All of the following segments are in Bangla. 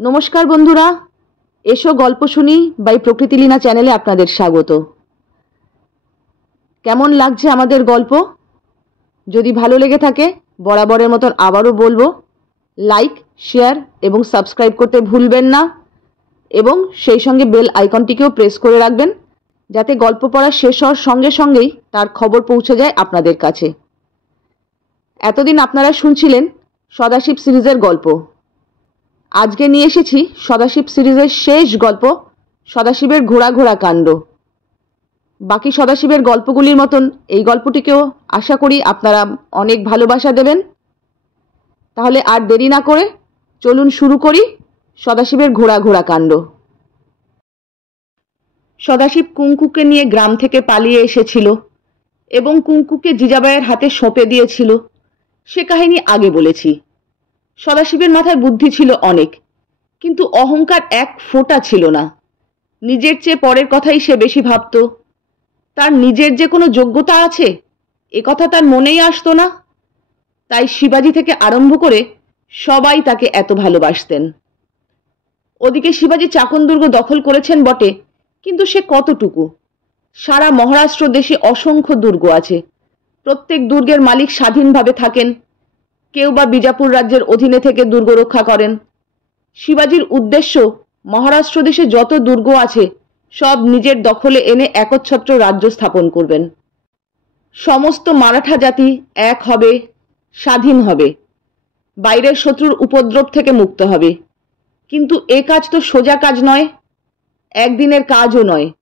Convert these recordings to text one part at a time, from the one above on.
नमस्कार बंधुरा एसो गल्प शुनी बाई प्रकृतिलीना चैनेले आपनादेर स्वागत। केमन लागছে आमादेर गल्प? यदि भालो लेगे थाके बराबरेर मतन आबारो बोलबो लाइक शेयर एबं सबस्क्राइब करते भूलबेन ना एबं सेई संगे बेल आइकनटिकेও प्रेस करे राखबेन जाते गल्प पढ़ा शेष हওয়ার संगे संगेई तार खबर पौঁছে যায় आपनादेर काছে। एतदिन आपनारा शुनছিলেন सदाशिव सिरिजेर गल्प। आज के निये एसेছি सदाशिव सिरिजेर शेष गल्प सदाशिवेर घोड़ा घोड़ा कांड। बाकी सदाशिवेर गल्पगुलिर मतन এই গল্পটিকেও आशा करी आपनारा अनेक भालोबासा देবেন। ताहले आर देरी ना करे चलुन शुरू करी सदाशिवेर घोड़ा घोड़ा कांड। सदाशिव कुंकुके निये ग्राम थेके पालिये एसेछिलो एबं कुंकुके जिजाबाइয়ের हाथे सौंपे दिएछिलो। से काहिनी आगे बोलेছি। सदाशिवेर माथाय बुद्धि छिलो अनेक, किन्तु अहंकार एक फोटा छिलो ना। निजेर चेये परेर कथाई से बेशी भाबतो। तार निजेर जे कोनो योग्यता आछे ए कथा तार मनेई आसतो ना। ताई शिवाजी थेके आरम्भ करे सबाई ताके एत भालोबासतेन। ओदिके शिवाजी चाकन दुर्ग दखल करेछेन बटे, किन्तु से कतटुकु? सारा महाराष्ट्र देशे असंख्य दुर्ग आछे। प्रत्येक दुर्गेर मालिक स्वाधीनभावे थाकेन, केउ बा बीजापुर राज्येर अधीने थेके दुर्ग रक्षा करेन। शिवाजीर उद्देश्य महाराष्ट्र देशे जत दुर्ग आछे सब निजेर दखले एने एकच्छत्र राज्य स्थापन करबेन। समस्त माराठा जाति एक हबे, स्वाधीन हबे, बाइरेर शत्रुर उपद्रव थेके मुक्त हबे। किन्तु ए काज तो सोजा काज नय, एकदिनेर काजও नय।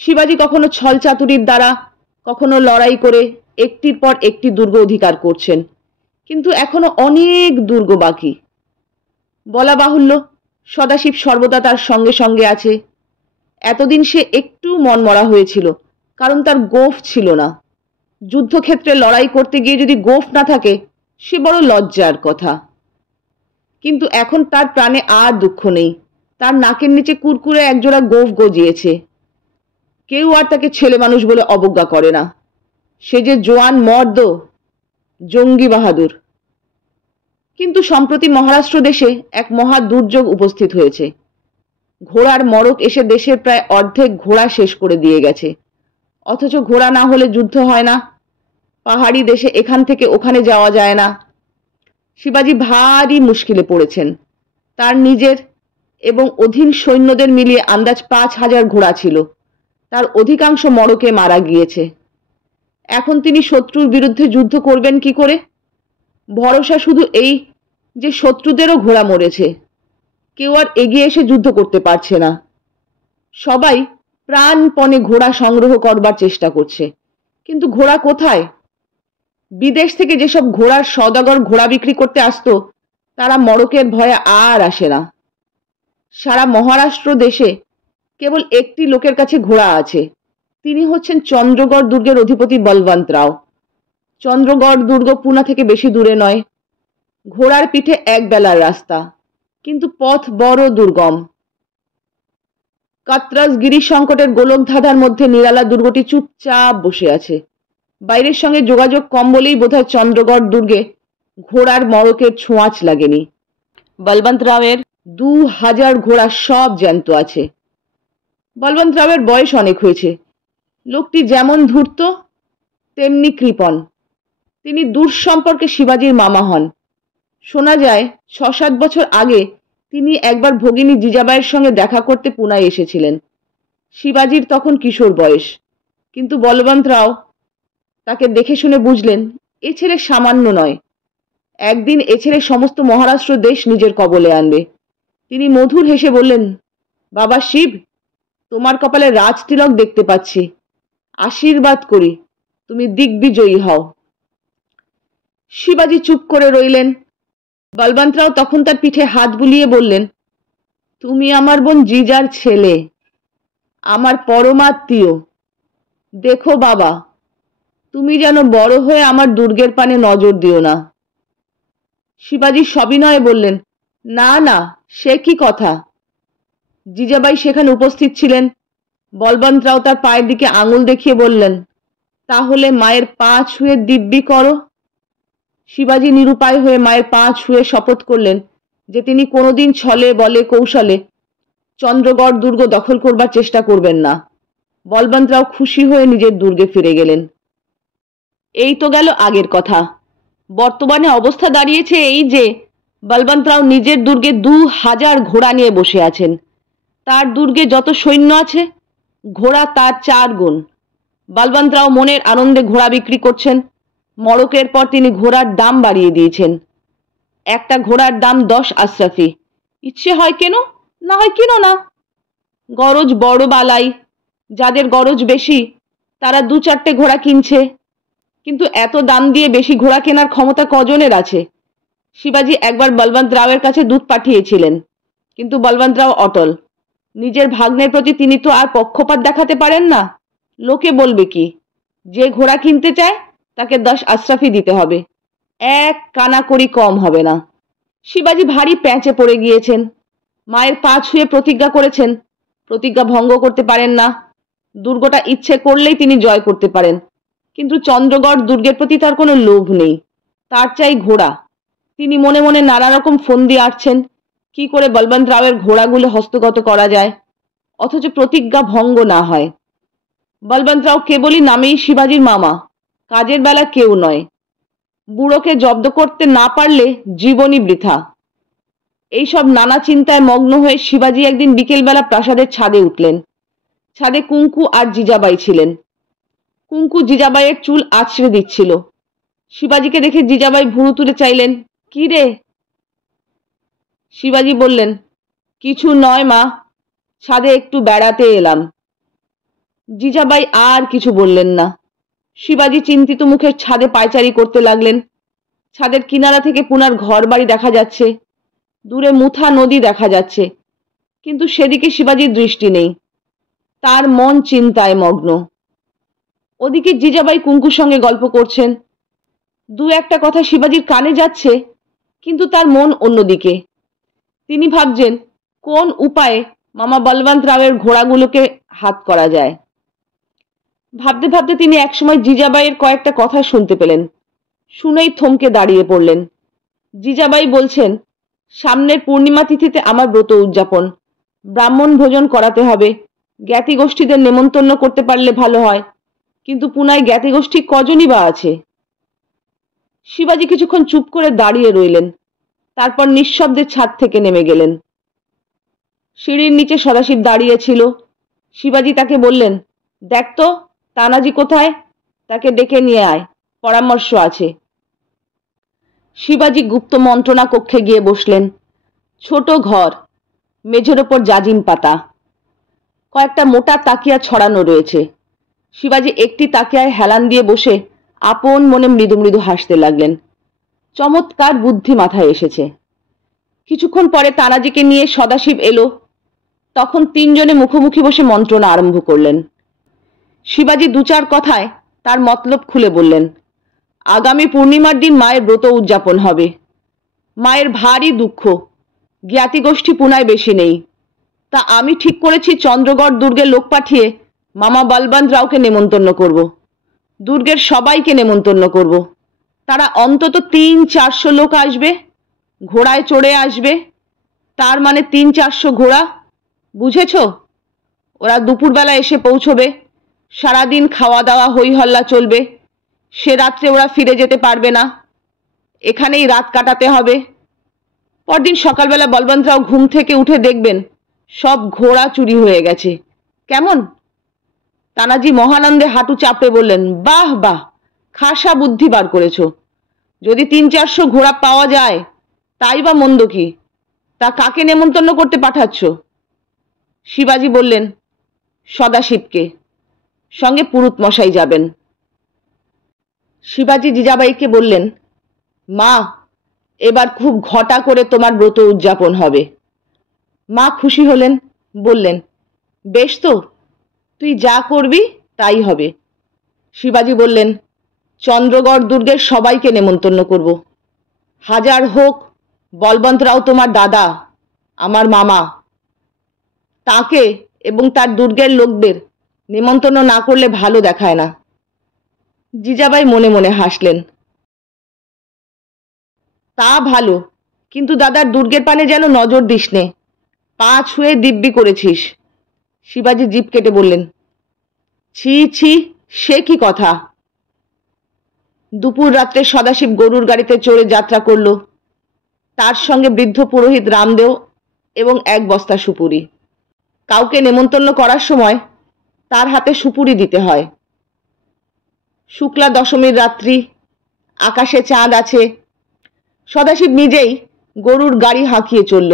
शिवाजी कखनो छल चातुरीर द्वारा कखनो लड़ाई करे एकटिर पर एकटी दुर्ग अधिकार करछेन, किन्तु एखोनो अनेक दुर्ग बाकी। बला बाहुल्य सदाशिव सर्वदा तार संगे संगे आछे। एतदिन से एकटू मनमरा हयेछिलो, कारण तार गोफ छिलो ना। युद्धक्षेत्रे लड़ाई करते गिये यदि गोफ ना थाके से बड़ लज्जार कथा। किन्तु एखन तार प्राणे आर दुःख नेई। तार नाकेर नीचे कुरकुरे एकजोड़ा गोफ गजिয়েছে। केउ आर ताके छेले मानुष बोले अवज्ञा करे ना। से जे जवान मर्द, जंगी बाहादुर। किन्तु सम्प्रति महाराष्ट्र देशे एक महा दुर्योग उपस्थित हयेছে। घोड़ार मरक एसे देशेर प्राय अर्धेक घोड़ा शेष करे दिए गेছে। अथच घोड़ा ना होले युद्ध हय ना। पाहाड़ी देशे एखान थेके ओखाने जाওয়া যায় ना। शिवाजी भारी मुश्किले पड़ेছেন। तार निजेर एबं अधीन सैन्यदेर मिलिए आंदाज 5000 घोड़ा छिलो। तार अधिकांश मरके मारा गिয়েছে। এখন তিনি শত্রুর বিরুদ্ধে যুদ্ধ করবেন কি করে? ভরসা শুধু এই যে শত্রুদেরও ঘোড়া মরেছে, কেউ আর এগিয়ে এসে যুদ্ধ করতে পারছে না। সবাই প্রাণপণে ঘোড়া সংগ্রহ করবার চেষ্টা করছে, কিন্তু ঘোড়া কোথায়? বিদেশ থেকে যেসব ঘোড়ার সওদাগর ঘোড়া বিক্রি করতে আসতো তারা মরকের ভয়ে আর আসে না। সারা মহারাষ্ট্র দেশে কেবল একটি লোকের কাছে ঘোড়া আছে। তিনি হচ্ছেন চন্দ্রগড় দুর্গের অধিপতি বলবন্ত রাও। চন্দ্রগড় দুর্গ পুনা থেকে বেশি দূরে নয়। ঘোড়ার পিঠে এক বেলার রাস্তা, কিন্তু পথ বড় দুর্গম। কাতরাজ গিরি সংকটের গোলক ধাঁধার মধ্যে নিরালা দুর্গটি চুপচাপ বসে আছে। বাইরের সঙ্গে যোগাযোগ কম বলেই বোধহয় চন্দ্রগড় দুর্গে ঘোড়ার মরকের ছোঁয়াচ লাগেনি। বলবন্ত রাওয়ের 2000 ঘোড়া সব জ্যান্ত আছে। বলবন্ত রাওয়ের বয়স অনেক হয়েছে। লোকটি যেমন ধূর্ত তেমনি কৃপণ। তিনি দূর সম্পর্কে শিবাজির মামা হন। শোনা যায় 6-7 বছর আগে তিনি একবার ভগিনী জিজাবাইয়ের সঙ্গে দেখা করতে পুনায় এসেছিলেন। শিবাজির তখন কিশোর বয়স, কিন্তু বলবন্ত রাও তাকে দেখে শুনে বুঝলেন এ ছেলে সামান্য নয়। একদিন এ ছেলে সমস্ত মহারাষ্ট্র দেশ নিজের কবলে আনবে। তিনি মধুর হেসে বললেন, বাবা শিব, তোমার কপালে রাজ তিলক দেখতে পাচ্ছি। आशीर्वाद करी तुमी दिग्विजयी हओ। शिवाजी चुप करे रइलेन। बलवंत राव तखन तार पीठे हाथ बुलिए बोललेन, तुमी आमार बोन जिजार छेले, आमार परमात्मीय। देखो बाबा, तुमी जेन बड़ हये आमार दुर्गेर पाने नजर दिओ ना। शिवाजी सबिनये बोललेन, ना ना, से कि कथा। जिजाबाई सेखाने उपस्थित छिलेन। बलवंत राव तार पाয়ের দিকে आंगुल देखिए बोललेन, ताहले माয়ের পা ছুঁয়ে দিব্যি करो। शिवाजी निरुपाय हये माয়ের পা ছুঁয়ে शपथ करलेन যে তিনি কোনোদিন ছলে বলে কৌশলে চন্দ্রগড় দুর্গ দখল করবার চেষ্টা করবেন না। বলবন্তরাও খুশি হয়ে নিজের দুর্গে ফিরে গেলেন। এই তো গেল আগের কথা। বর্তমানে অবস্থা দাঁড়িয়েছে এই যে বলবন্তরাও নিজের দুর্গে 2000 ঘোড়া নিয়ে বসে আছেন। তার দুর্গে যত সৈন্য আছে ঘোড়া তার 4 গুণ। বলবন্তরাও মনের আনন্দে ঘোড়া বিক্রি করছেন। মড়কের পর তিনি ঘোড়ার দাম বাড়িয়ে দিয়েছেন। একটা ঘোড়ার দাম 10 আশরাফি। ইচ্ছে হয় কেন, না হয় কেন না। গরজ বড় বালাই, যাদের গরজ বেশি তারা 2-4টে ঘোড়া কিনছে। কিন্তু এত দাম দিয়ে বেশি ঘোড়া কেনার ক্ষমতা কজনের আছে? শিবাজি একবার বলবন্ত রাওয়ের কাছে দূত পাঠিয়েছিলেন, কিন্তু বলবন্ত রাও অটল। নিজের ভাগ্নের প্রতি তিনি তো আর পক্ষপাত দেখাতে পারেন না। লোকে বলবে কি? যে ঘোড়া কিনতে চায় তাকে 10 আশরাফি দিতে হবে, এক কানা করি কম হবে না। শিবাজি ভারী প্যাঁচে পড়ে গিয়েছেন। মায়ের পা ছুঁয়ে প্রতিজ্ঞা করেছেন, প্রতিজ্ঞা ভঙ্গ করতে পারেন না। দুর্গটা ইচ্ছে করলেই তিনি জয় করতে পারেন, কিন্তু চন্দ্রগড় দুর্গের প্রতি তার কোনো লোভ নেই। তার চাই ঘোড়া। তিনি মনে মনে নানা রকম ফন্দি আঁটছেন, কি করে বলবন্ত রাওয়ের ঘোড়াগুলো হস্তগত করা যায় অথচ প্রতিজ্ঞা ভঙ্গ না হয়। বলবন্ত রাও কেবলই নামেই শিবাজির মামা, কাজের বেলা কেউ নয়। বুড়োকে জব্দ করতে না পারলে জীবনই বৃথা। এইসব নানা চিন্তায় মগ্ন হয়ে শিবাজি একদিন বিকেলবেলা প্রাসাদের ছাদে উঠলেন। ছাদে কুঙ্কু আর জিজাবাই ছিলেন। কুঙ্কু জিজাবাইয়ের চুল আছড়ে দিচ্ছিল। শিবাজিকে দেখে জিজাবাই ভুরু তুলে চাইলেন, কি রে? শিবাজি বললেন, কিছু নয় মা, ছাদে একটু বেড়াতে এলাম। জিজাবাই আর কিছু বললেন না। শিবাজি চিন্তিত মুখে ছাদে পায়চারি করতে লাগলেন। ছাদের কিনারা থেকে পুনার ঘর বাড়ি দেখা যাচ্ছে, দূরে মুথা নদী দেখা যাচ্ছে, কিন্তু সেদিকে শিবাজির দৃষ্টি নেই। তার মন চিন্তায় মগ্ন। ওদিকে জিজাবাই কুঙ্কুর সঙ্গে গল্প করছেন। 2-একটা কথা শিবাজির কানে যাচ্ছে, কিন্তু তার মন অন্যদিকে। তিনি ভাবছেন কোন উপায়ে মামা বলবন্ত রাওয়ের ঘোড়াগুলোকে হাত করা যায়। ভাবতে ভাবতে তিনি একসময় জিজাবাইয়ের কয়েকটা কথা শুনতে পেলেন। শুনেই থমকে দাঁড়িয়ে পড়লেন। জিজাবাই বলছেন, সামনের পূর্ণিমা তিথিতে আমার ব্রত উদযাপন, ব্রাহ্মণ ভোজন করাতে হবে। জ্ঞাতি গোষ্ঠীদের নেমন্তন্ন করতে পারলে ভালো হয়, কিন্তু পুনায় জ্ঞাতি গোষ্ঠী কজনই বা আছে? শিবাজি কিছুক্ষণ চুপ করে দাঁড়িয়ে রইলেন। তারপর নিঃশব্দে ছাদ থেকে নেমে গেলেন। সিঁড়ির নিচে সদাশিব দাঁড়িয়ে ছিল। শিবাজি তাকে বললেন, দেখ তো তানাজি কোথায়, তাকে ডেকে নিয়ে আয়, পরামর্শ আছে। শিবাজি গুপ্ত মন্ত্রণা কক্ষে গিয়ে বসলেন। ছোট ঘর, মেঝের ওপর জাজিম পাতা, কয়েকটা মোটা তাকিয়া ছড়ানো রয়েছে। শিবাজি একটি তাকিয়ায় হেলান দিয়ে বসে আপন মনে মৃদু মৃদু হাসতে লাগলেন। চমৎকার বুদ্ধি মাথায় এসেছে। কিছুক্ষণ পরে তানাজিকে নিয়ে সদাশিব এলো। তখন 3 জনে মুখোমুখি বসে মন্ত্রণা আরম্ভ করলেন। শিবাজি 2-4 কথায় তার মতলব খুলে বললেন। আগামী পূর্ণিমার দিন মায়ের ব্রত উদযাপন হবে। মায়ের ভারী দুঃখ, জ্ঞাতি গোষ্ঠী পুনায় বেশি নেই। তা আমি ঠিক করেছি চন্দ্রগড় দুর্গের লোক পাঠিয়ে মামা বলবন্ত রাওকে নেমন্তন্ন করব। দুর্গের সবাইকে নেমন্তন্ন করব। তারা অন্তত 300-400 লোক আসবে, ঘোড়ায় চড়ে আসবে। তার মানে 300-400 ঘোড়া, বুঝেছ? ওরা দুপুরবেলা এসে পৌঁছবে। সারাদিন খাওয়া দাওয়া হই হল্লা চলবে। সে রাত্রে ওরা ফিরে যেতে পারবে না, এখানেই রাত কাটাতে হবে। পরদিন সকালবেলা বলবন্ত রাও ঘুম থেকে উঠে দেখবেন সব ঘোড়া চুরি হয়ে গেছে। কেমন? তানাজি মহানন্দে হাঁটু চাপড়ে বললেন, বাহ বাহ, খাসা বুদ্ধি বার করেছ। যদি 300-400 ঘোড়া পাওয়া যায় তাই বা মন্দ কি? তা কাকে নেমন্তন্ন করতে পাঠাচ্ছ? শিবাজি বললেন, সদাশিবকে, সঙ্গে পুরুত মশাই যাবেন। শিবাজি জিজাবাইকে বললেন, মা, এবার খুব ঘটা করে তোমার ব্রত উদযাপন হবে। মা খুশি হলেন, বললেন, বেশ তো, তুই যা করবি তাই হবে। শিবাজি বললেন, চন্দ্রগড় দুর্গের সবাইকে নেমন্তন্ন করব। হাজার হোক বলবন্ত রাও তোমার দাদা, আমার মামা। তাকে এবং তার দুর্গের লোকদের নেমন্তন্ন না করলে ভালো দেখায় না। জিজাবাই মনে মনে হাসলেন। তা ভালো, কিন্তু দাদার দুর্গের পানে যেন নজর দিস নে, পা ছুঁয়ে দিব্যি করেছিস। শিবাজি জিভ কেটে বললেন, ছি ছি, সে কি কথা? দুপুর রাত্রে সদাশিব গরুর গাড়িতে চড়ে যাত্রা করল, তার সঙ্গে বৃদ্ধ পুরোহিত রামদেও এবং এক বস্তা সুপুরি। কাউকে নেমন্তন্ন করার সময় তার হাতে সুপুরি দিতে হয়। শুক্লা দশমীর রাত্রি, আকাশে চাঁদ আছে। সদাশিব নিজেই গরুর গাড়ি হাঁকিয়ে চলল।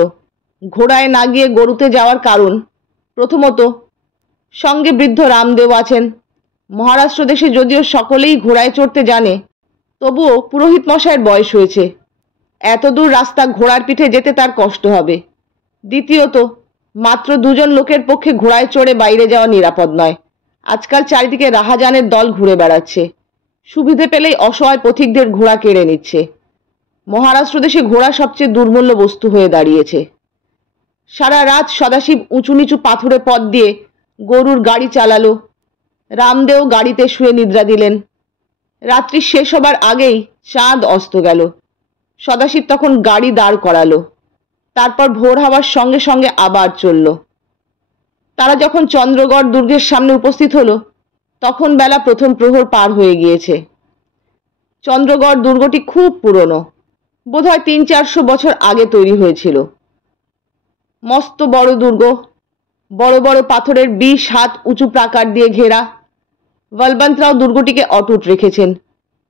ঘোড়ায় না গিয়ে গরুতে যাওয়ার কারণ, প্রথমত সঙ্গে বৃদ্ধ রামদেও আছেন। মহারাষ্ট্র দেশে যদিও সকলেই ঘোড়ায় চড়তে জানে, তবুও পুরোহিত মশাইয়ের বয়স হয়েছে, এত দূর রাস্তা ঘোড়ার পিঠে যেতে তার কষ্ট হবে। দ্বিতীয়ত, মাত্র দুজন লোকের পক্ষে ঘোড়ায় চড়ে বাইরে যাওয়া নিরাপদ নয়। আজকাল চারিদিকে রাহাজানের দল ঘুরে বেড়াচ্ছে, সুবিধে পেলেই অসহায় পথিকদের ঘোড়া কেড়ে নিচ্ছে। মহারাষ্ট্র দেশে ঘোড়া সবচেয়ে দুর্মূল্য বস্তু হয়ে দাঁড়িয়েছে। সারা রাত সদাশিব উঁচু নিচু পাথুরে পথ দিয়ে গরুর গাড়ি চালালো। রামদেও গাড়িতে শুয়ে নিদ্রা দিলেন। রাত্রি শেষ হবার আগেই চাঁদ অস্ত গেল। সদাশিব তখন গাড়ি দাঁড় করালো। তারপর ভোর হওয়ার সঙ্গে সঙ্গে আবার চলল। তারা যখন চন্দ্রগড় দুর্গের সামনে উপস্থিত হলো, তখন বেলা প্রথম প্রহর পার হয়ে গিয়েছে। চন্দ্রগড় দুর্গটি খুব পুরনো, বোধহয় 300-400 বছর আগে তৈরি হয়েছিল। মস্ত বড় দুর্গ, বড় বড় পাথরের 20 হাত উঁচু প্রাকার দিয়ে ঘেরা। বলবন্তরাও দুর্গটিকে অটুট রেখেছেন,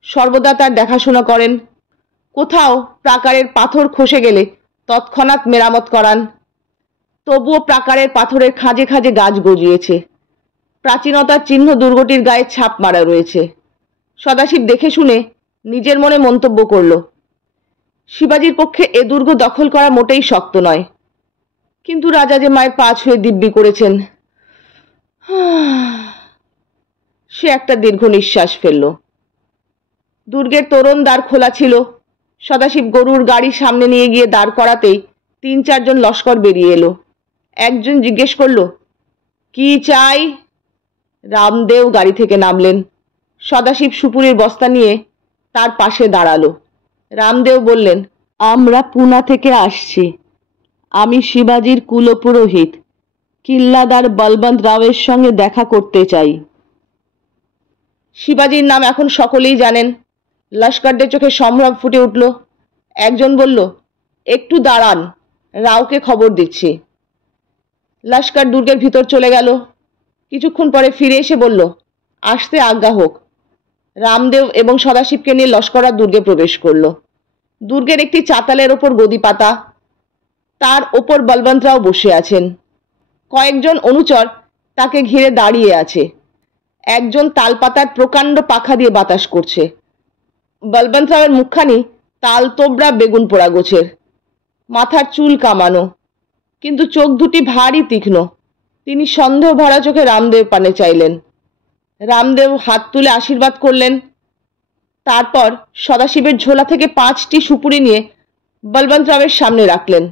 সর্বদা তার দেখাশোনা করেন। কোথাও প্রাকারের পাথর খসে গেলে তৎক্ষণাৎ মেরামত করান। তবুও প্রাকারের পাথরের খাঁজে খাঁজে গাছ গজিয়েছে। প্রাচীনতার চিহ্ন দুর্গটির গায়ে ছাপ মারা রয়েছে। সদাশিব দেখে শুনে নিজের মনে মন্তব্য করল, শিবাজির পক্ষে এ দুর্গ দখল করা মোটেই শক্ত নয়। কিন্তু রাজা যে মায়ের পা ছুঁয়ে দিব্যি করেছেন। সে একটা দীর্ঘ নিঃশ্বাস ফেলল। দুর্গের তোরণ দ্বার খোলা ছিল। সদাশিব গরুর গাড়ি সামনে নিয়ে গিয়ে দাঁড় করাতেই 3-4 জন লস্কর বেরিয়ে এলো। একজন জিজ্ঞেস করল, কি চাই? রামদেও গাড়ি থেকে নামলেন। সদাশিব সুপুরির বস্তা নিয়ে তার পাশে দাঁড়ালো। রামদেও বললেন, আমরা পুনা থেকে আসছি। আমি শিবাজির কুলপুরোহিত কিল্লাদার বলবন্ত রাওয়ের সঙ্গে দেখা করতে চাই। শিবাজির নাম এখন সকলেই জানেন। লস্করদের চোখে সম্ভ্রম ফুটে উঠল। একজন বলল, একটু দাঁড়ান, রাওকে খবর দিচ্ছি। লস্কর দুর্গের ভিতর চলে গেল। কিছুক্ষণ পরে ফিরে এসে বলল, আসতে আজ্ঞা হোক। রামদেও এবং সদাশিবকে নিয়ে লস্কররা দুর্গে প্রবেশ করল। দুর্গের একটি চাতালের ওপর গদি পাতা, তার ওপর বলবন্তরাও বসে আছেন। কয়েকজন অনুচর তাকে ঘিরে দাঁড়িয়ে আছে। একজন তালপাতার প্রকাণ্ড পাখা দিয়ে বাতাস করছে। বলবন্তরাওয়ের মুখখানি তাল তোবড়া বেগুন পোড়া গোছের, মাথার চুল কামানো, কিন্তু চোখ দুটি ভারী তীক্ষ্ণ। তিনি সন্দেহ ভরা চোখে রামদেব পানে চাইলেন। রামদেব হাত তুলে আশীর্বাদ করলেন। তারপর সদাশিবের ঝোলা থেকে 5টি সুপুরি নিয়ে বলবন্তরাওয়ের সামনে রাখলেন।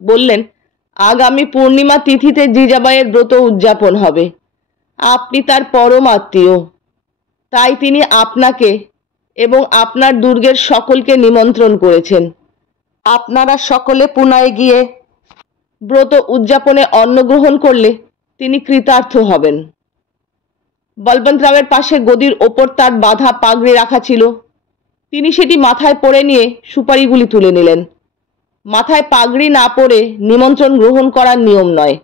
বললেন, আগামী পূর্ণিমা তিথিতে জিজাবাইয়ের ব্রত উদযাপন হবে। আপনি তার পরম আত্মীয়, তাই তিনি আপনাকে এবং আপনার দুর্গের সকলকে নিমন্ত্রণ করেছেন। আপনারা সকলে পুনায় গিয়ে ব্রত উদযাপনে অন্ন গ্রহণ করলে তিনি কৃতার্থ হবেন। বলবন্তরাওয়ের পাশে গদির ওপর তার বাঁধা পাগড়ি রাখা ছিল। তিনি সেটি মাথায় পরে নিয়ে সুপারিগুলি তুলে নিলেন। মাথায় পাগড়ি না পরে নিমন্ত্রণ গ্রহণ করার নিয়ম নয়।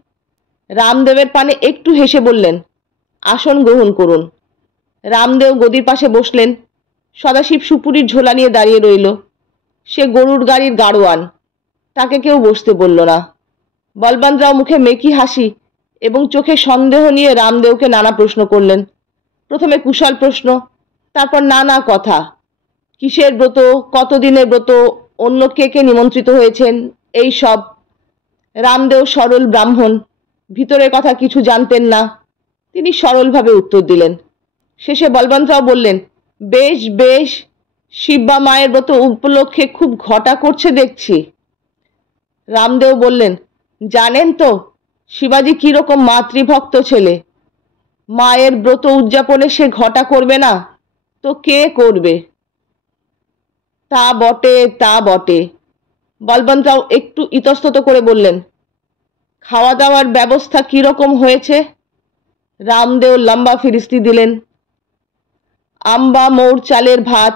রামদেবের পানে একটু হেসে বললেন, আসন গ্রহণ করুন। রামদেও গদির পাশে বসলেন। সদাশিব সুপুরির ঝোলা নিয়ে দাঁড়িয়ে রইল। সে গরুর গাড়ির গাড়োয়ান, তাকে কেউ বসতে বলল না। বলবন্তরাও মুখে মেকি হাসি এবং চোখে সন্দেহ নিয়ে রামদেওকে নানা প্রশ্ন করলেন। প্রথমে কুশল প্রশ্ন, তারপর নানা কথা। কিসের ব্রত, কতদিনের ব্রত, অন্য কে কে নিমন্ত্রিত হয়েছেন, এই সব। রামদেও সরল ব্রাহ্মণ, ভিতরের কথা কিছু জানতেন না। তিনি সরলভাবে উত্তর দিলেন। শেষে বলবন্তরাও বললেন, বেশ বেশ, শিববা মায়ের ব্রত উপলক্ষে খুব ঘটা করছে দেখছি। রামদেও বললেন, জানেন তো শিবাজি কিরকম মাতৃভক্ত ছেলে। মায়ের ব্রত উদযাপনে সে ঘটা করবে না তো কে করবে? তা বটে, তা বটে, বলবন্তরাও একটু ইতস্তত করে বললেন, খাওয়া দাওয়ার ব্যবস্থা কিরকম হয়েছে? রামদেও লম্বা ফিরিস্তি দিলেন। আম্বা মৌর চালের ভাত,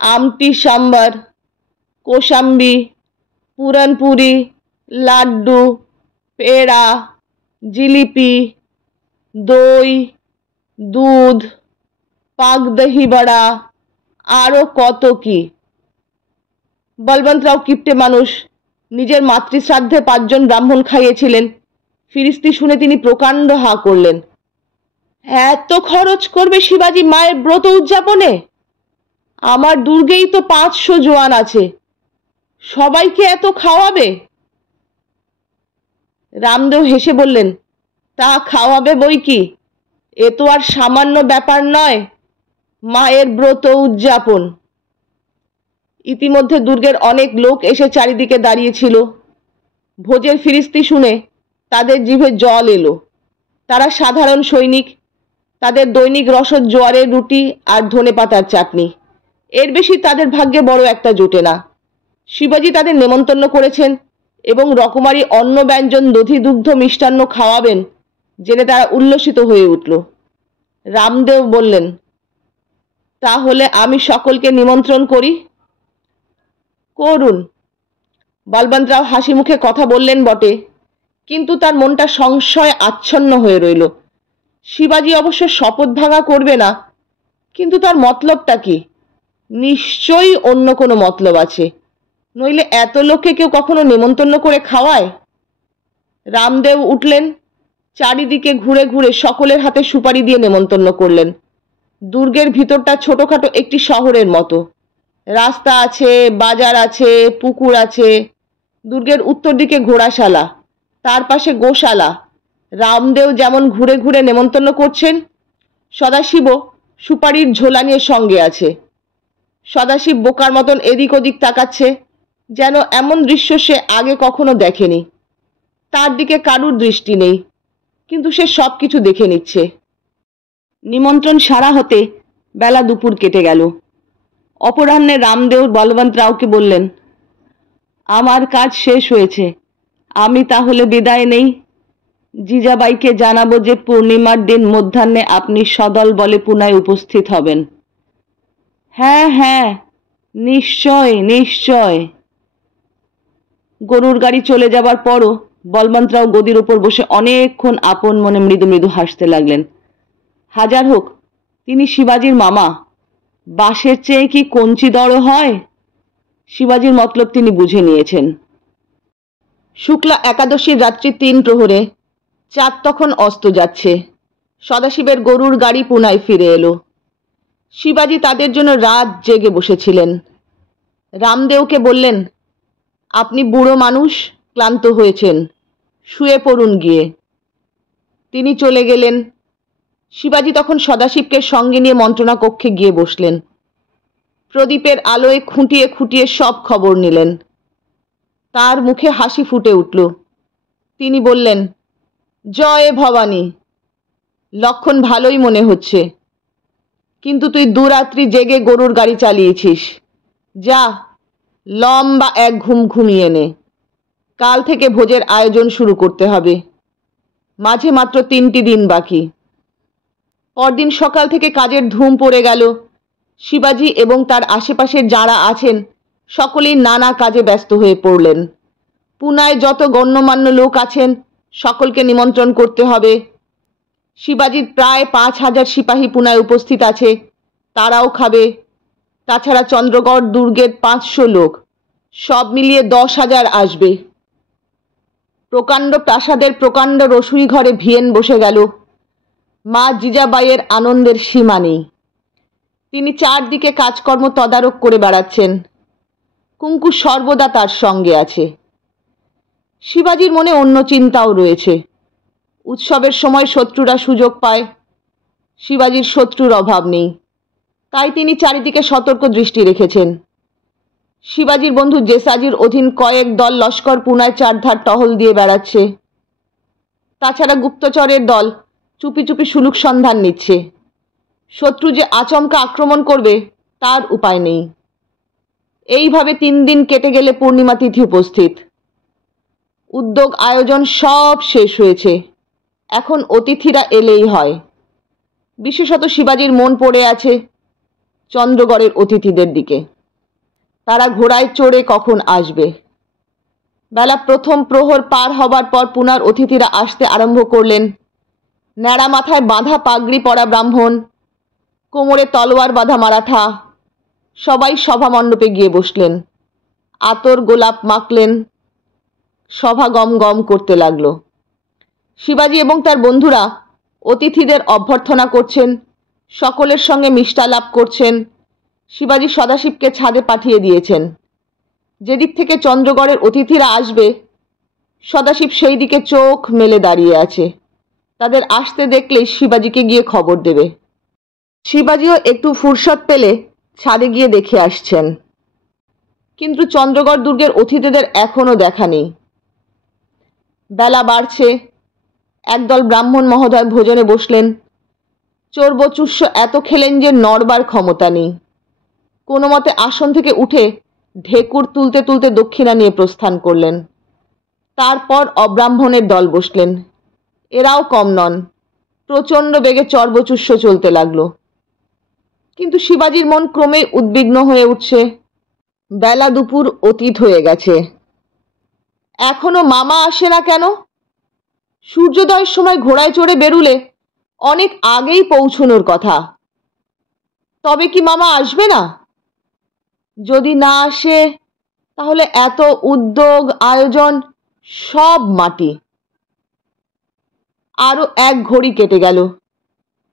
আমটি সাম্বার, কোশাম্বি, পুরানপুরি, লাড্ডু, পেড়া, জিলিপি, দই, দুধ, পাক দহি বড়া, আরও কত কি। বলবন্তরাও কিপ্টে মানুষ, নিজের মাতৃশ্রাদ্ধে 5 জন ব্রাহ্মণ খাইয়েছিলেন। ফিরিস্তি শুনে তিনি প্রকাণ্ড হা করলেন। এত খরচ করবে শিবাজি মায়ের ব্রত উদযাপনে? আমার দুর্গেই তো 500 জোয়ান আছে, সবাইকে এত খাওয়াবে? রামদেও হেসে বললেন, তা খাওয়াবে বই কি, এ তো আর সামান্য ব্যাপার নয়, মায়ের ব্রত উদযাপন। ইতিমধ্যে দুর্গের অনেক লোক এসে চারিদিকে দাঁড়িয়েছিল। ভোজের ফিরিস্তি শুনে তাদের জিভে জল এলো। তারা সাধারণ সৈনিক, তাদের দৈনিক রসদ জোয়ারের রুটি আর ধনেপাতার চাটনি, এর বেশি তাদের ভাগ্যে বড় একটা জোটে না। শিবাজি তাদের নেমন্তন্ন করেছেন এবং রকমারি অন্ন ব্যঞ্জন, দধি, দুগ্ধ, মিষ্টান্ন খাওয়াবেন জেনে তারা উল্লসিত হয়ে উঠল। রামদেও বললেন, তাহলে আমি সকলকে নিমন্ত্রণ করি। করুন। বলবন্তরাও হাসি মুখে কথা বললেন বটে, কিন্তু তার মনটা সংশয় আচ্ছন্ন হয়ে রইল। শিবাজি অবশ্য শপথ ভাঙা করবে না, কিন্তু তার মতলবটা কি? নিশ্চয়ই অন্য কোনো মতলব আছে, নইলে এত লোককে কেউ কখনো নেমন্তন্ন করে খাওয়ায়? রামদেও উঠলেন, চারিদিকে ঘুরে ঘুরে সকলের হাতে সুপারি দিয়ে নেমন্তন্ন করলেন। দুর্গের ভিতরটা ছোটখাটো একটি শহরের মতো। রাস্তা আছে, বাজার আছে, পুকুর আছে। দুর্গের উত্তর দিকে ঘোড়াশালা, তার পাশে গোশালা। রামদেও যেমন ঘুরে ঘুরে নেমন্তন্ন করছেন, সদাশিবও সুপারির ঝোলা নিয়ে সঙ্গে আছে। সদাশিব বোকার মতন এদিক ওদিক তাকাচ্ছে, যেন এমন দৃশ্য সে আগে কখনো দেখেনি। তার দিকে কারুর দৃষ্টি নেই, কিন্তু সে সব কিছু দেখে নিচ্ছে। নিমন্ত্রণ সারা হতে বেলা দুপুর কেটে গেল। অপরাহ্নে রামদেও বলবন্তরাওকে বললেন, আমার কাজ শেষ হয়েছে, আমি তাহলে বিদায় নেই। জিজাবাইকে জানাবো যে পূর্ণিমার দিন মধ্যাহ্নে আপনি সদল বলে পুনায় উপস্থিত হবেন। হ্যাঁ হ্যাঁ, নিশ্চয় নিশ্চয়। গরুর গাড়ি চলে যাবার পরও বলবন্তরাও গদির উপর বসে অনেকক্ষণ আপন মনে মৃদু মৃদু হাসতে লাগলেন। হাজার হোক তিনি শিবাজির মামা, বাঁশের চেয়ে কি কঞ্চি দড় হয়? শিবাজির মতলব তিনি বুঝে নিয়েছেন। শুক্লা একাদশীর রাত্রি 3 প্রহরে চাঁদ তখন অস্ত যাচ্ছে। সদাশিবের গরুর গাড়ি পুনায় ফিরে এলো। শিবাজি তাদের জন্য রাত জেগে বসেছিলেন। রামদেওকে বললেন, আপনি বুড়ো মানুষ, ক্লান্ত হয়েছেন, শুয়ে পড়ুন গিয়ে। তিনি চলে গেলেন। শিবাজি তখন সদাশিবকে সঙ্গে নিয়ে মন্ত্রণা কক্ষে গিয়ে বসলেন। প্রদীপের আলোয় খুঁটিয়ে খুঁটিয়ে সব খবর নিলেন। তার মুখে হাসি ফুটে উঠল। তিনি বললেন, জয় ভবানী, লক্ষণ ভালোই মনে হচ্ছে, কিন্তু তুই দুরাত্রি জেগে গরুর গাড়ি চালিয়েছিস। যা, লম্বা এক ঘুম ঘুমিয়ে নে। কাল থেকে ভোজের আয়োজন শুরু করতে হবে। মাঝে মাত্র 3টি দিন বাকি। পরদিন সকাল থেকে কাজের ধুম পড়ে গেল। শিবাজি এবং তার আশেপাশের যারা আছেন সকলেই নানা কাজে ব্যস্ত হয়ে পড়লেন। পুনায় যত গণ্যমান্য লোক আছেন সকলকে নিমন্ত্রণ করতে হবে। শিবাজির প্রায় 5000 সিপাহী পুনায় উপস্থিত আছে, তারাও খাবে। তাছাড়া চন্দ্রগড় দুর্গের 500 লোক, সব মিলিয়ে 10,000 আসবে। প্রকাণ্ড প্রাসাদের প্রকাণ্ড রসুই ঘরে ভিয়েন বসে গেল। মা জিজাবাইয়ের আনন্দের সীমা নেই। তিনি চারদিকে কাজকর্ম তদারক করে বেড়াচ্ছেন। কুঙ্কু সর্বদা তার সঙ্গে আছে। শিবাজির মনে অন্য চিন্তাও রয়েছে। উৎসবের সময় শত্রুরা সুযোগ পায়, শিবাজির শত্রুর অভাব নেই, তাই তিনি চারিদিকে সতর্ক দৃষ্টি রেখেছেন। শিবাজির বন্ধু জেসাজির অধীন কয়েক দল লস্কর পুনায় চারধার টহল দিয়ে বেড়াচ্ছে। তাছাড়া গুপ্তচরের দল চুপি চুপি সুলুক সন্ধান নিচ্ছে। শত্রু যে আচমকা আক্রমণ করবে তার উপায় নেই। এইভাবে 3 দিন কেটে গেলে পূর্ণিমা তিথি উপস্থিত। উদ্যোগ আয়োজন সব শেষ হয়েছে, এখন অতিথিরা এলেই হয়। বিশেষত শিবাজির মন পড়ে আছে চন্দ্রগড়ের অতিথিদের দিকে। তারা ঘোড়ায় চড়ে কখন আসবে। বেলা প্রথম প্রহর পার হবার পর পুনার অতিথিরা আসতে আরম্ভ করলেন। ন্যাড়া মাথায় বাঁধা পাগড়ি পরা ব্রাহ্মণ, কোমরে তলোয়ার বাঁধা মারাঠা, সবাই সভা মণ্ডপে গিয়ে বসলেন। আতর গোলাপ মাখলেন। সভা গম গম করতে লাগলো। শিবাজি এবং তার বন্ধুরা অতিথিদের অভ্যর্থনা করছেন, সকলের সঙ্গে মিষ্টালাপ করছেন। শিবাজি সদাশিবকে ছাদে পাঠিয়ে দিয়েছেন। যেদিক থেকে চন্দ্রগড়ের অতিথিরা আসবে, সদাশিব সেই দিকে চোখ মেলে দাঁড়িয়ে আছে। তাদের আসতে দেখলেই শিবাজিকে গিয়ে খবর দেবে। শিবাজিও একটু ফুরসত পেলে ছাদে গিয়ে দেখে আসছেন। কিন্তু চন্দ্রগড় দুর্গের অতিথিদের এখনো দেখা নেই। বেলা বাড়ছে। একদল ব্রাহ্মণ মহোদয় ভোজনে বসলেন। চর্বচুষ্য এত খেলেন যে নড়বার ক্ষমতা নেই। কোনো মতে আসন থেকে উঠে ঢেকুর তুলতে তুলতে দক্ষিণা নিয়ে প্রস্থান করলেন। তারপর অব্রাহ্মণের দল বসলেন। এরাও কম নন। প্রচণ্ড বেগে চর্বচুষ্য চলতে লাগলো। কিন্তু শিবাজির মন ক্রমেই উদ্বিগ্ন হয়ে উঠছে। বেলা দুপুর অতীত হয়ে গেছে। এখনো মামা আসে না কেন? সূর্যোদয়ের সময় ঘোড়ায় চড়ে বেরুলে অনেক আগেই পৌঁছনোর কথা। তবে কি মামা আসবে না? যদি না আসে তাহলে এত উদ্যোগ আয়োজন সব মাটি। আরো 1 ঘড়ি কেটে গেল।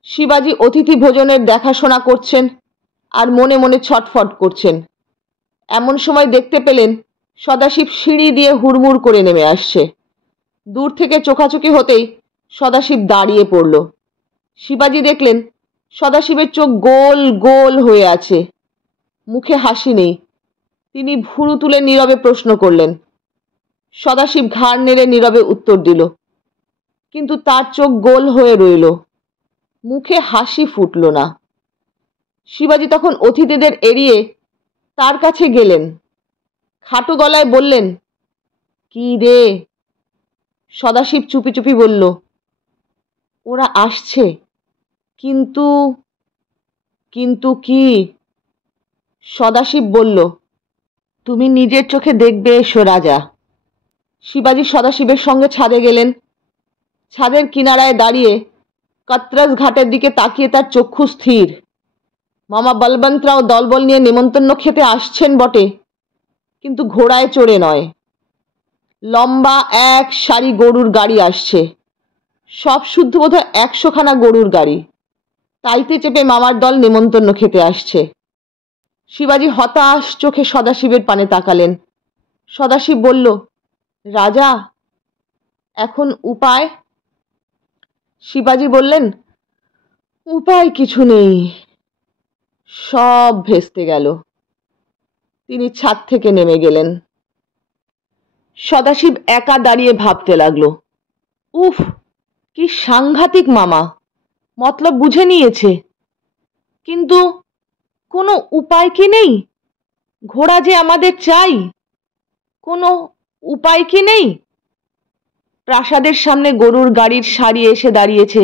শিবাজি অতিথি ভোজনের দেখাশোনা করছেন আর মনে মনে ছটফট করছেন। এমন সময় দেখতে পেলেন সদাশিব সিঁড়ি দিয়ে হুড়মুড় করে নেমে আসছে। দূর থেকে চোখাচোখি হতেই সদাশিব দাঁড়িয়ে পড়ল। শিবাজি দেখলেন সদাশিবের চোখ গোল গোল হয়ে আছে, মুখে হাসি নেই। তিনি ভুরু তুলে নীরবে প্রশ্ন করলেন। সদাশিব ঘাড় নেড়ে নীরবে উত্তর দিল, কিন্তু তার চোখ গোল হয়ে রইল, মুখে হাসি ফুটল না। শিবাজি তখন অতিথিদের এড়িয়ে তার কাছে গেলেন। খাটো গলায় বললেন, কি রে? সদাশিব চুপি চুপি বলল, ওরা আসছে, কিন্তু কিন্তু কি? সদাশিব বলল, তুমি নিজের চোখে দেখবে এসো রাজা। শিবাজি সদাশিবের সঙ্গে ছাদে গেলেন। ছাদের কিনারায় দাঁড়িয়ে কত্রাস ঘাটের দিকে তাকিয়ে তার চক্ষু স্থির। মামা বলবন্তরাও দলবল নিয়ে নেমন্তন্ন খেতে আসছেন বটে, কিন্তু ঘোড়ায় চড়ে নয়। লম্বা 1 সারি গরুর গাড়ি আসছে। সব শুদ্ধ বোধহয় 100 খানা গরুর গাড়ি। তাইতে চেপে মামার দল নেমন্তন্ন খেতে আসছে। শিবাজি হতাশ চোখে সদাশিবের পানে তাকালেন। সদাশিব বলল, রাজা, এখন উপায়? শিবাজি বললেন, উপায় কিছু নেই, সব ভেস্তে গেল। তিনি ছাদ থেকে নেমে গেলেন। সদাশিব একা দাঁড়িয়ে ভাবতে লাগলো, উফ, কি সাংঘাতিক মামা, মতলব বুঝে নিয়েছে। কিন্তু কোনো উপায় কি নেই? ঘোড়া যে আমাদের চাই, কোনো উপায় কি নেই? প্রাসাদের সামনে গরুর গাড়ির সারি এসে দাঁড়িয়েছে।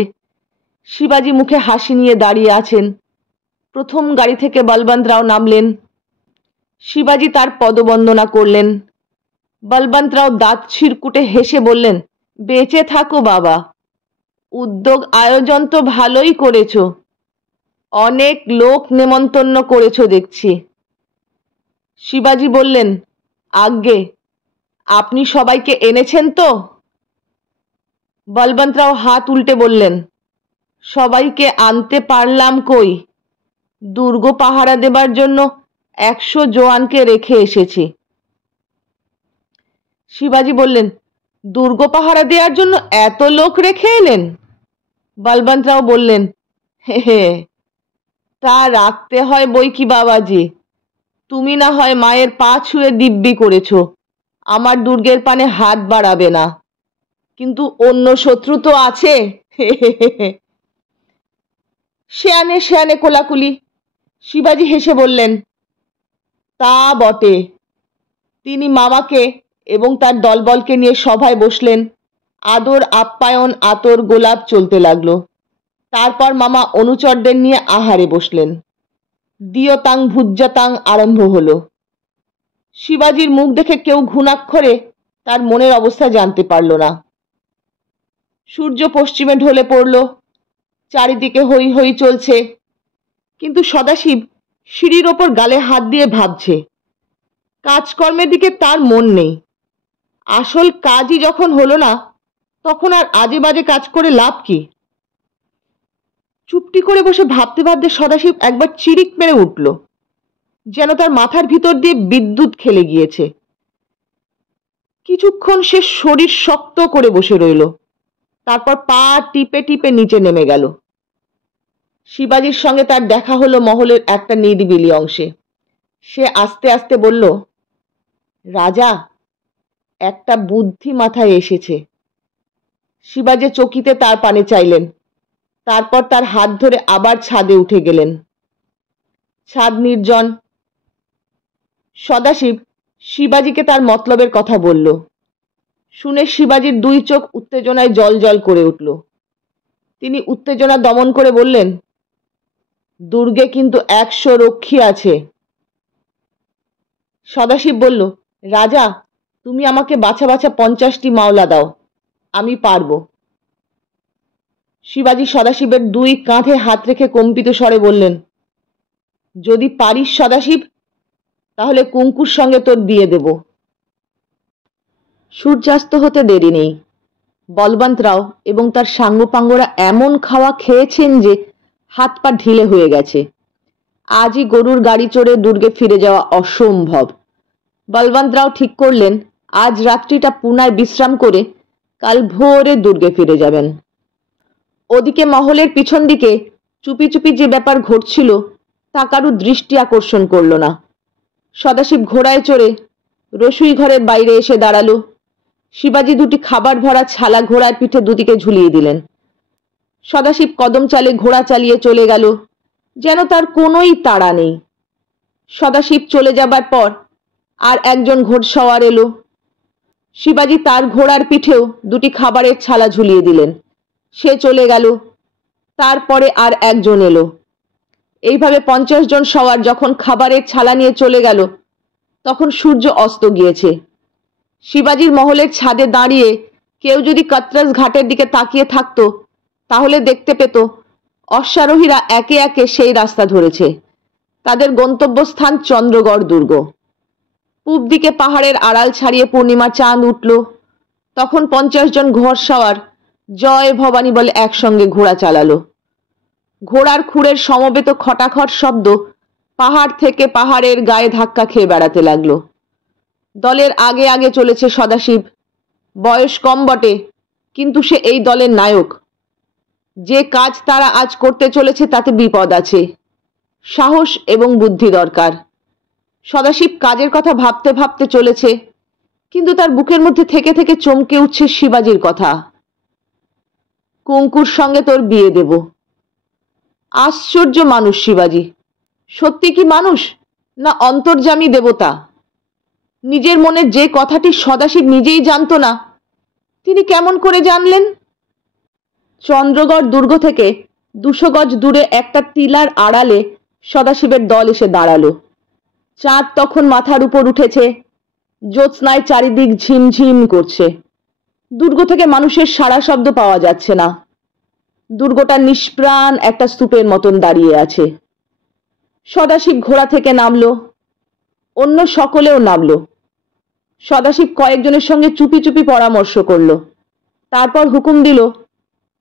শিবাজি মুখে হাসি নিয়ে দাঁড়িয়ে আছেন। প্রথম গাড়ি থেকে বলবন্তরাও নামলেন। শিবাজি তার পদবন্দনা করলেন। বলবন্তরাও দাঁত ছিরকুটে হেসে বললেন, বেঁচে থাকো বাবা, উদ্যোগ আয়োজন তো ভালোই করেছ, অনেক লোক নেমন্তন্ন করেছ দেখছি। শিবাজি বললেন, আজ্ঞে, আপনি সবাইকে এনেছেন তো? বলবন্তরাও হাত উল্টে বললেন, সবাইকে আনতে পারলাম কই, দুর্গ পাহারা দেবার জন্য 100 জওয়ানকে রেখে এসেছি। শিবাজি বললেন, দুর্গ পাহারা দেওয়ার জন্য এত লোক রেখে এলেন? বলবন্তরাও বললেন, হে হে, তা রাখতে হয় বই কি বাবাজি। তুমি না হয় মায়ের পা ছুঁয়ে দিব্যি করেছ, আমার দুর্গের পানে হাত বাড়াবে না, কিন্তু অন্য শত্রু তো আছে। শেয়ানে শেয়ানে কোলাকুলি। শিবাজি হেসে বললেন, তা বটে। তিনি মামাকে এবং তার দলবলকে নিয়ে সভায় বসলেন। আদর আপ্যায়ন আতর গোলাপ চলতে লাগলো। তারপর মামা অনুচরদের নিয়ে আহারে বসলেন। দিয়তাং ভুজ্যতাং আরম্ভ হলো। শিবাজির মুখ দেখে কেউ ঘুণাক্ষরে তার মনের অবস্থা জানতে পারল না। সূর্য পশ্চিমে ঢলে পড়ল। চারিদিকে হৈ হৈ চলছে, কিন্তু সদাশিব সিঁড়ির ওপর গালে হাত দিয়ে ভাবছে। কাজকর্মের দিকে তার মন নেই। আসল কাজই যখন হলো না, তখন আর আজে বাজে কাজ করে লাভ কি? চুপটি করে বসে ভাবতে ভাবতে সদাশিব একবার চিরিক মেরে উঠল, যেন তার মাথার ভিতর দিয়ে বিদ্যুৎ খেলে গিয়েছে। কিছুক্ষণ সে শরীর শক্ত করে বসে রইল, তারপর পা টিপে টিপে নিচে নেমে গেল। শিবাজির সঙ্গে তার দেখা হলো মহলের একটা নিরিবিলি অংশে। সে আস্তে আস্তে বলল, রাজা, একটা বুদ্ধি মাথায় এসেছে। শিবাজি চকিতে তার পানে চাইলেন, তারপর তার হাত ধরে আবার ছাদে উঠে গেলেন। ছাদ নির্জন। সদাশিব শিবাজিকে তার মতলবের কথা বলল। শুনে শিবাজির দুই চোখ উত্তেজনায় জল জল করে উঠল। তিনি উত্তেজনা দমন করে বললেন, দুর্গে কিন্তু 100 রক্ষী আছে। সদাশিব বলল, রাজা, তুমি আমাকে বাছা বাছা 50টি মাওলা দাও, আমি পারব। শিবাজি সদাশিবের দুই কাঁধে হাত রেখে কম্পিত স্বরে বললেন, যদি পারিস সদাশিব, তাহলে কুঙ্কুর সঙ্গে তোর বিয়ে দেব। সূর্যাস্ত হতে দেরি নেই। বলবন্ত রাও এবং তার সাঙ্গপাঙ্গরা এমন খাওয়া খেয়েছেন যে হাত পা ঢিলে হয়ে গেছে। আজই গরুর গাড়ি চড়ে দুর্গে ফিরে যাওয়া অসম্ভব। বলবন্ত রাও ঠিক করলেন, আজ রাত্রিটা পুনায় বিশ্রাম করে কাল ভোরে দুর্গে ফিরে যাবেন। ওদিকে মহলের পিছন দিকে চুপি চুপি যে ব্যাপার ঘটছিল তা কারো দৃষ্টি আকর্ষণ করল না। সদাশিব ঘোড়ায় চড়ে রসুই ঘরের বাইরে এসে দাঁড়ালো। শিবাজি দুটি খাবার ভরা ছালা ঘোড়ার পিঠে দুদিকে ঝুলিয়ে দিলেন। সদাশিব কদম চালে ঘোড়া চালিয়ে চলে গেল, যেন তার কোনোই তাড়া নেই। সদাশিব চলে যাবার পর আর একজন ঘোড়সওয়ার এলো। শিবাজি তার ঘোড়ার পিঠেও দুটি খাবারের ছালা ঝুলিয়ে দিলেন। সে চলে গেল। তারপরে আর একজন এলো। এইভাবে 50 জন সওয়ার যখন খাবারের ছালা নিয়ে চলে গেল, তখন সূর্য অস্ত গিয়েছে। শিবাজির মহলের ছাদে দাঁড়িয়ে কেউ যদি কতরাস ঘাটের দিকে তাকিয়ে থাকতো, তাহলে দেখতে পেত অশ্বারোহীরা একে একে সেই রাস্তা ধরেছে। তাদের গন্তব্যস্থান চন্দ্রগড় দুর্গ। পূব দিকে পাহাড়ের আড়াল ছাড়িয়ে পূর্ণিমা চাঁদ উঠল। তখন 50 জন ঘোড়সওয়ার জয় ভবানী বলে একসঙ্গে ঘোড়া চালালো। ঘোড়ার খুরের সমবেত খটাখট শব্দ পাহাড় থেকে পাহাড়ের গায়ে ধাক্কা খেয়ে বেড়াতে লাগলো। দলের আগে আগে চলেছে সদাশিব। বয়স কম বটে, কিন্তু সে এই দলের নায়ক। যে কাজ তারা আজ করতে চলেছে তাতে বিপদ আছে। সাহস এবং বুদ্ধি দরকার। সদাশিব কাজের কথা ভাবতে ভাবতে চলেছে, কিন্তু তার বুকের মধ্যে থেকে থেকে চমকে উঠছে শিবাজির কথা। কুঙ্কুর সঙ্গে তোর বিয়ে দেব। আশ্চর্য মানুষ শিবাজি। সত্যি কি মানুষ, না অন্তর্যামী দেবতা? নিজের মনে যে কথাটি সদাশিব নিজেই জানতো না, তিনি কেমন করে জানলেন? চন্দ্রগড় দুর্গ থেকে 200 গজ দূরে একটা টিলার আড়ালে সদাশিবের দল এসে দাঁড়ালো। চাঁদ তখন মাথার উপর উঠেছে। জ্যোৎস্নায় চারিদিক ঝিমঝিম করছে। দুর্গ থেকে মানুষের সাড়া শব্দ পাওয়া যাচ্ছে না। দুর্গটা নিষ্প্রাণ একটা স্তূপের মতন দাঁড়িয়ে আছে। সদাশিব ঘোড়া থেকে নামলো। অন্য সকলেও নামলো। সদাশিব কয়েকজনের সঙ্গে চুপি চুপি পরামর্শ করলো। তারপর হুকুম দিল,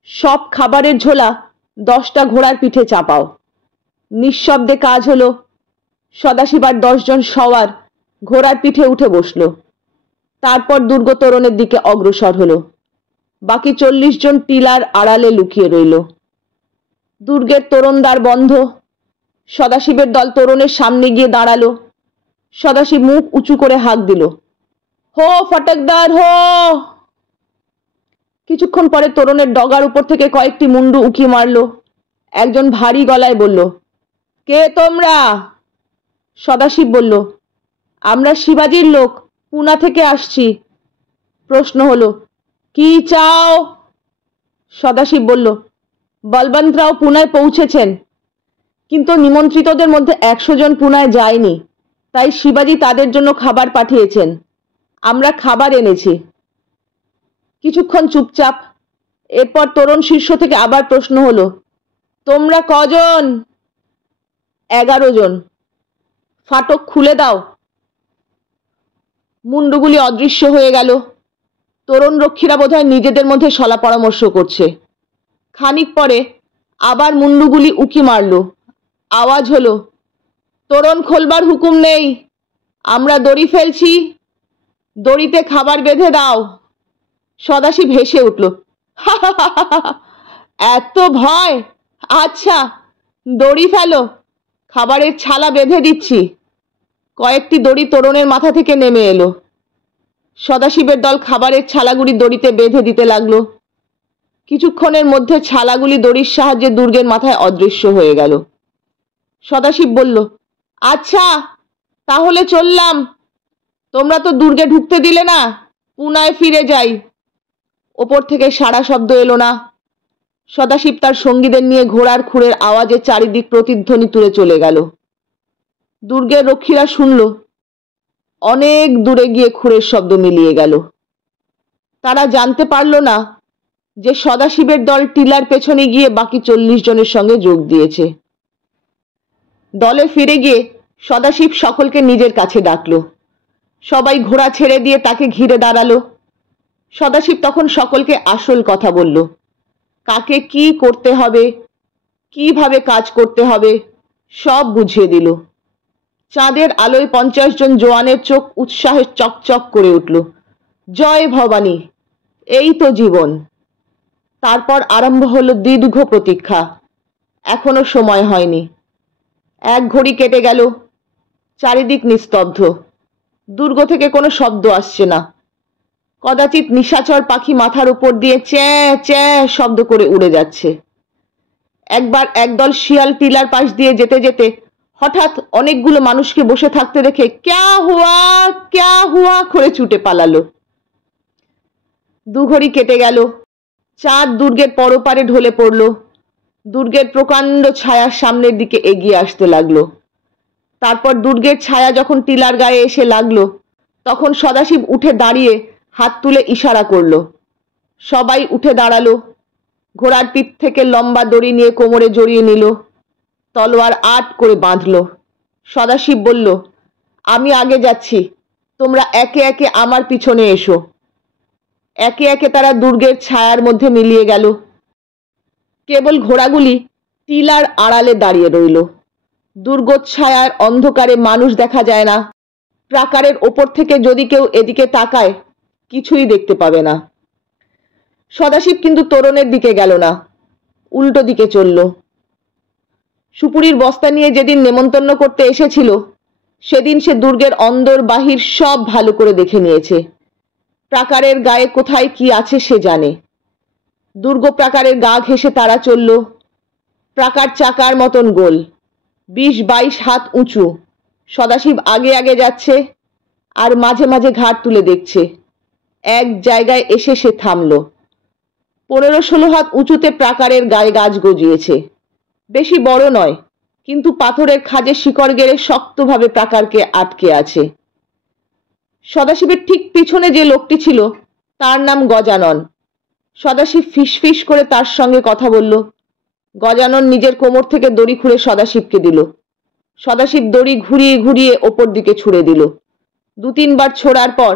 সব খাবারের ঝোলা 10টা ঘোড়ার পিঠে চাপাও। নিঃশব্দে কাজ হলো। সদাশিব আর 10 জন সওয়ার ঘোড়ার পিঠে উঠে বসলো। তারপর দুর্গ তোরণের দিকে অগ্রসর হলো। বাকি 40 জন টিলার আড়ালে লুকিয়ে রইল। দুর্গের তোরণদ্বার বন্ধ। সদাশিবের দল তোরণের সামনে গিয়ে দাঁড়ালো। সদাশিব মুখ উঁচু করে হাঁক দিল, হো ফটকদার হো। কিছুক্ষণ পরে তোরণের ডগার উপর থেকে কয়েকটি মুন্ডু উঁকি মারল। একজন ভারী গলায় বলল, কে তোমরা? সদাশিব বলল, আমরা শিবাজির লোক, পুনা থেকে আসছি। প্রশ্ন হলো, কি চাও? সদাশিব বলল, বলবন্তরাও পুনায় পৌঁছেছেন, কিন্তু নিমন্ত্রিতদের মধ্যে 100 জন পুনায় যায়নি, তাই শিবাজি তাদের জন্য খাবার পাঠিয়েছেন। আমরা খাবার এনেছি। কিছুক্ষণ চুপচাপ। এরপর তরুণ শীর্ষ থেকে আবার প্রশ্ন হলো, তোমরা কজন? 11 জন। ফাটক খুলে দাও। মুন্ডুগুলি অদৃশ্য হয়ে গেল। তরুণ রক্ষীরা বোধহয় নিজেদের মধ্যে সলা পরামর্শ করছে। খানিক পরে আবার মুন্ডুগুলি উকি মারল। আওয়াজ হলো, তোরণ খোলবার হুকুম নেই, আমরা দড়ি ফেলছি, দড়িতে খাবার বেঁধে দাও। সদাশিব হেসে উঠল, এত ভয়? আচ্ছা, দড়ি ফেলো, খাবারের ছালা বেঁধে দিচ্ছি। কয়েকটি দড়ি তোরণের মাথা থেকে নেমে এলো। সদাশিবের দল খাবারের ছালাগুলি দড়িতে বেঁধে দিতে লাগলো। কিছুক্ষণের মধ্যে ছালাগুলি দড়ির সাহায্যে দুর্গের মাথায় অদৃশ্য হয়ে গেল। সদাশিব বলল, আচ্ছা, তাহলে চললাম। তোমরা তো দুর্গে ঢুকতে দিলে না, পুনায় ফিরে যাই। ওপর থেকে সাড়া শব্দ এলো না। সদাশিব তার সঙ্গীদের নিয়ে ঘোড়ার খুরের আওয়াজে চারিদিক প্রতিধ্বনি তুলে চলে গেল। দুর্গের রক্ষীরা শুনল, অনেক দূরে গিয়ে খুরের শব্দ মিলিয়ে গেল। তারা জানতে পারল না যে সদাশিবের দল টিলার পেছনে গিয়ে বাকি 40 জনের সঙ্গে যোগ দিয়েছে। দলে ফিরে গিয়ে সদাশিব সকলকে নিজের কাছে ডাকল। সবাই ঘোড়া ছেড়ে দিয়ে তাকে ঘিরে দাঁড়ালো। সদাশিব তখন সকলকে আসল কথা বলল। কাকে কি করতে হবে, কিভাবে কাজ করতে হবে, সব বুঝিয়ে দিল। চাঁদের আলোয় 50 জন জওয়ানের চোখ উৎসাহে চকচক করে উঠল। জয় ভবানী, এই তো জীবন। তারপর আরম্ভ হলো দীর্ঘ প্রতীক্ষা। এখনো সময় হয়নি। 1 ঘড়ি কেটে গেল। চারিদিক নিস্তব্ধ। দুর্গ থেকে কোনো শব্দ আসছে না। কদাচিৎ নিশাচর পাখি মাথার উপর দিয়ে চ্যাঁ চ্যাঁ শব্দ করে উড়ে যাচ্ছে। একবার একদল শিয়াল টিলার পাশ দিয়ে যেতে যেতে হঠাৎ অনেকগুলো মানুষকে বসে থাকতে দেখে ক্যা হুয়া করে ছুটে পালালো। 2 ঘড়ি কেটে গেল। চাঁদ দুর্গের পরপারে ঢলে পড়ল। দুর্গের প্রকাণ্ড ছায়া সামনের দিকে এগিয়ে আসতে লাগলো। তারপর দুর্গের ছায়া যখন টিলার গায়ে এসে লাগলো, তখন সদাশিব উঠে দাঁড়িয়ে হাত তুলে ইশারা করল। সবাই উঠে দাঁড়ালো। ঘোড়ার পিঠ থেকে লম্বা দড়ি নিয়ে কোমরে জড়িয়ে নিল। তলোয়ার আট করে বাঁধল। সদাশিব বলল, আমি আগে যাচ্ছি, তোমরা একে একে আমার পিছনে এসো। একে একে তারা দুর্গের ছায়ার মধ্যে মিলিয়ে গেল। কেবল ঘোড়াগুলি টিলার আড়ালে দাঁড়িয়ে রইল। দুর্গোচ্ছায়ার অন্ধকারে মানুষ দেখা যায় না। প্রাকারের ওপর থেকে যদি কেউ এদিকে তাকায়, কিছুই দেখতে পাবে না। সদাশিব কিন্তু তোরণের দিকে গেল না, উল্টো দিকে চলল। সুপুরির বস্তা নিয়ে যেদিন নেমন্তন্ন করতে এসেছিল, সেদিন সে দুর্গের অন্দর বাহির সব ভালো করে দেখে নিয়েছে। প্রাকারের গায়ে কোথায় কি আছে সে জানে। দুর্গ প্রাকারের গা ঘেঁষে তারা চলল। প্রাকার চাকার মতন গোল, 20-22 হাত উঁচু। সদাশিব আগে আগে যাচ্ছে আর মাঝে মাঝে ঘাট তুলে দেখছে। এক জায়গায় এসে সে থামল। 15-16 হাত উঁচুতে প্রাকারের গায়ে গাছ গজিয়েছে। বেশি বড় নয়, কিন্তু পাথরের খাজে শিকড় গেড়ে শক্তভাবে প্রাকারকে আটকে আছে। সদাশিবের ঠিক পিছনে যে লোকটি ছিল, তার নাম গজানন। সদাশিব ফিসফিস করে তার সঙ্গে কথা বলল। গজানন নিজের কোমর থেকে দড়ি খুঁড়ে সদাশিবকে দিল। সদাশিব দড়ি ঘুরিয়ে ঘুরিয়ে ওপর দিকে ছুঁড়ে দিল। 2-3 বার ছোড়ার পর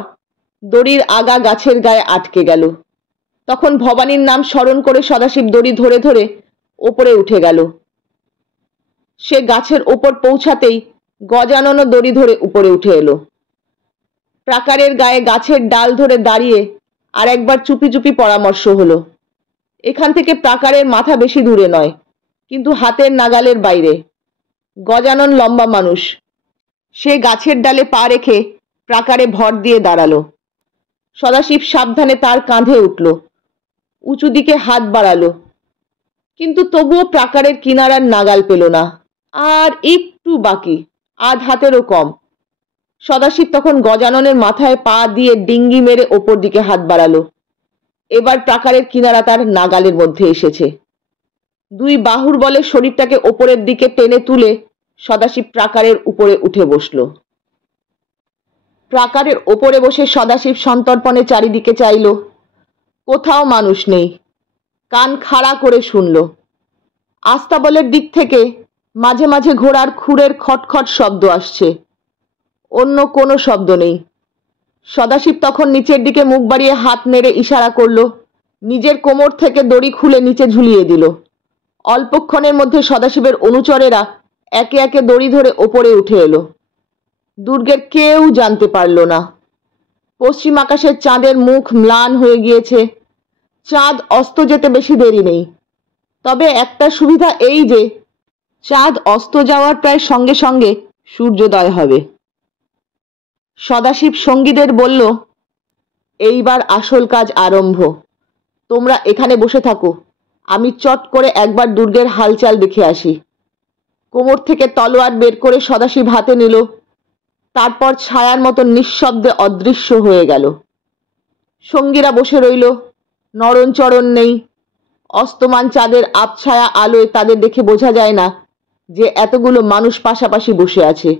দড়ির আগা গাছের গায়ে আটকে গেল। তখন ভবানীর নাম স্মরণ করে সদাশিব দড়ি ধরে ধরে ওপরে উঠে গেল। সে গাছের ওপর পৌঁছাতেই গজাননও দড়ি ধরে উপরে উঠে এলো। প্রাকারের গায়ে গাছের ডাল ধরে দাঁড়িয়ে আর একবার চুপি চুপি পরামর্শ হলো। এখান থেকে প্রাকারের মাথা বেশি দূরে নয়, কিন্তু হাতের নাগালের বাইরে। গজানন লম্বা মানুষ। সে গাছের ডালে পা রেখে প্রাকারে ভর দিয়ে দাঁড়ালো। সদাশিব সাবধানে তার কাঁধে উঠল, উঁচু দিকে হাত বাড়ালো, কিন্তু তবুও প্রাকারের কিনারার নাগাল পেল না। আর একটু বাকি, আধ হাতেরও কম। সদাশিব তখন গজাননের মাথায় পা দিয়ে ডিঙ্গি মেরে ওপর দিকে হাত বাড়ালো। এবার প্রাকারের কিনারা তার নাগালের মধ্যে এসেছে। দুই বাহুর বলে শরীরটাকে ওপরের দিকে টেনে তুলে সদাশিব প্রাকারের উপরে উঠে বসল। প্রাকারের ওপরে বসে সদাশিব সন্তর্পণে চারিদিকে চাইল। কোথাও মানুষ নেই। কান খাড়া করে শুনল। আস্তাবলের দিক থেকে মাঝে মাঝে ঘোড়ার খুরের খটখট শব্দ আসছে, অন্য কোনো শব্দ নেই। সদাশিব তখন নিচের দিকে মুখ বাড়িয়ে হাত নেড়ে ইশারা করল। নিজের কোমর থেকে দড়ি খুলে নিচে ঝুলিয়ে দিল। অল্পক্ষণের মধ্যে সদাশিবের অনুচরেরা একে একে দড়ি ধরে ওপরে উঠে এলো। দুর্গের কেউ জানতে পারল না। পশ্চিম আকাশের চাঁদের মুখ ম্লান হয়ে গিয়েছে। চাঁদ অস্ত যেতে বেশি দেরি নেই। তবে একটা সুবিধা এই যে চাঁদ অস্ত যাওয়ার প্রায় সঙ্গে সঙ্গে সূর্যোদয় হবে। সদাশিব সঙ্গীদের বলল, এইবার আসল কাজ আরম্ভ। তোমরা এখানে বসে থাকো, আমি চট করে একবার দুর্গের হালচাল দেখে আসি। কোমর থেকে তলোয়ার বের করে সদাশিব হাতে নিল। তারপর ছায়ার মতো নিঃশব্দে অদৃশ্য হয়ে গেল। সঙ্গীরা বসে রইল। নড়নচড়ন নেই। অস্তমান চাঁদের আবছায়া আলোয় তাদের দেখে বোঝা যায় না যে এতগুলো মানুষ পাশাপাশি বসে আছে।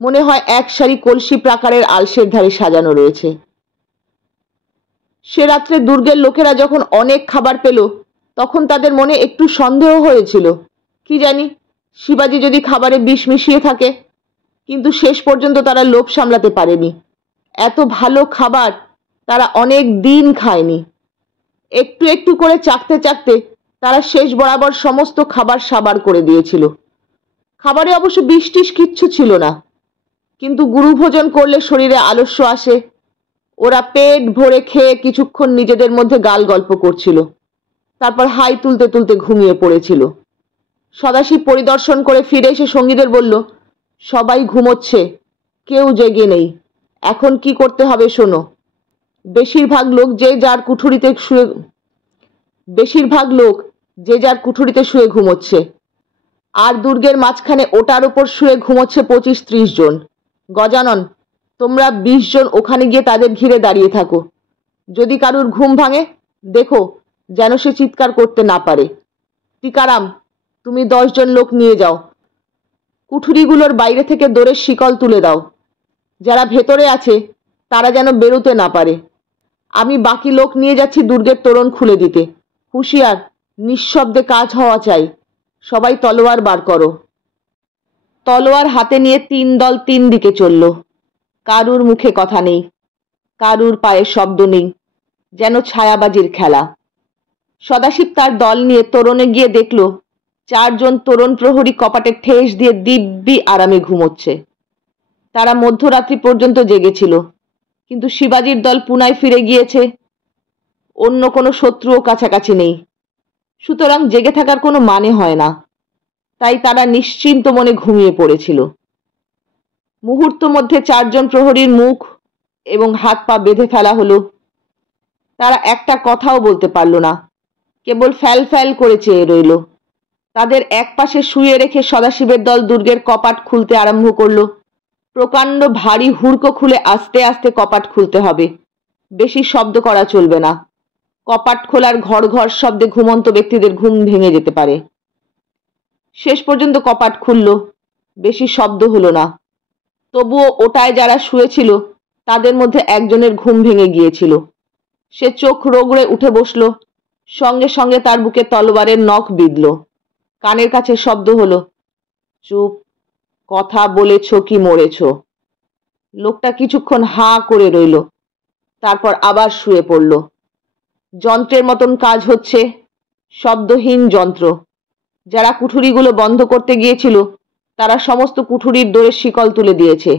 মনে হয় এক সারি কলসি প্রাকারের আলসের ধারে সাজানো রয়েছে। সে রাত্রে দুর্গের লোকেরা যখন অনেক খাবার পেল তখন তাদের মনে একটু সন্দেহ হয়েছিল, কি জানি শিবাজি যদি খাবারে বিষ মিশিয়ে থাকে। কিন্তু শেষ পর্যন্ত তারা লোভ সামলাতে পারেনি। এত ভালো খাবার তারা অনেক দিন খায়নি। একটু একটু করে চাখতে চাখতে তারা শেষ বরাবর সমস্ত খাবার সাবার করে দিয়েছিল। খাবারে অবশ্য বিষ টিষ কিচ্ছু ছিল না, কিন্তু গুরুভোজন করলে শরীরে আলস্য আসে। ওরা পেট ভরে খেয়ে কিছুক্ষণ নিজেদের মধ্যে গাল গল্প করছিল, তারপর হাই তুলতে তুলতে ঘুমিয়ে পড়েছিল। সদাশিব পরিদর্শন করে ফিরে এসে সঙ্গীদের বলল, সবাই ঘুমোচ্ছে, কেউ জেগে নেই। এখন কি করতে হবে শোনো। বেশিরভাগ লোক যে যার কুঠুরিতে শুয়ে ঘুমোচ্ছে। আর দুর্গের মাঝখানে ওটার উপর শুয়ে ঘুমোচ্ছে 25-30 জন। গজানন, তোমরা 20 জন ওখানে গিয়ে তাদের ঘিরে দাঁড়িয়ে থাকো। যদি কারুর ঘুম ভাঙে দেখো যেন সে চিৎকার করতে না পারে। টিকারাম, তুমি 10 জন লোক নিয়ে যাও। কুঠুরিগুলোর বাইরে থেকে দড়ির শিকল তুলে দাও। যারা ভেতরে আছে তারা যেন বেরোতে না পারে। আমি বাকি লোক নিয়ে যাচ্ছি দুর্গের তোরণ খুলে দিতে। হুঁশিয়ার, নিঃশব্দে কাজ হওয়া চাই। সবাই তলোয়ার বার করো। তলোয়ার হাতে নিয়ে 3 দল 3 দিকে চলল। কারুর মুখে কথা নেই, কারুর পায়ে শব্দ নেই, যেন ছায়াবাজির খেলা। সদাশিব তার দল নিয়ে তোরণে গিয়ে দেখল 4 জন তোরণ প্রহরী কপাটে ঠেস দিয়ে দিব্যি আরামে ঘুমোচ্ছে। তারা মধ্যরাত্রি পর্যন্ত জেগেছিল, কিন্তু শিবাজির দল পুনায় ফিরে গিয়েছে। অন্য কোনো শত্রুও কাছাকাছি নেই, সুতরাং জেগে থাকার কোনো মানে হয় না। তাই তারা নিশ্চিন্ত মনে ঘুমিয়ে পড়েছিল। মুহূর্ত মধ্যে 4 জন প্রহরীর মুখ এবং হাত পা বেঁধে ফেলা হলো। তারা একটা কথাও বলতে পারল না, কেবল ফ্যাল ফ্যাল করে চেয়ে রইল। তাদের এক পাশে শুয়ে রেখে সদাশিবের দল দুর্গের কপাট খুলতে আরম্ভ করলো। প্রকাণ্ড ভারী হুড়কো খুলে আস্তে আস্তে কপাট খুলতে হবে, বেশি শব্দ করা চলবে না। কপাট খোলার ঘর ঘর শব্দে ঘুমন্ত ব্যক্তিদের ঘুম ভেঙে যেতে পারে। শেষ পর্যন্ত কপাট খুলল, বেশি শব্দ হলো না। তবুও ওটায় যারা শুয়েছিল তাদের মধ্যে একজনের ঘুম ভেঙে গিয়েছিল। সে চোখ রগড়ে উঠে বসল। সঙ্গে সঙ্গে তার বুকে তলোয়ারের নখ বিঁধল। কানের কাছে শব্দ হলো, চুপ, কথা বলেছ কি মরেছ। লোকটা কিছুক্ষণ হাঁ করে রইল, তারপর আবার শুয়ে পড়ল। যন্ত্রের মতন কাজ হচ্ছে, শব্দহীন যন্ত্র। যারা কুঠুরিগুলো বন্ধ করতে গিয়েছিল তারা সমস্ত কুঠুরির দড়ির শিকল তুলে দিয়েছে।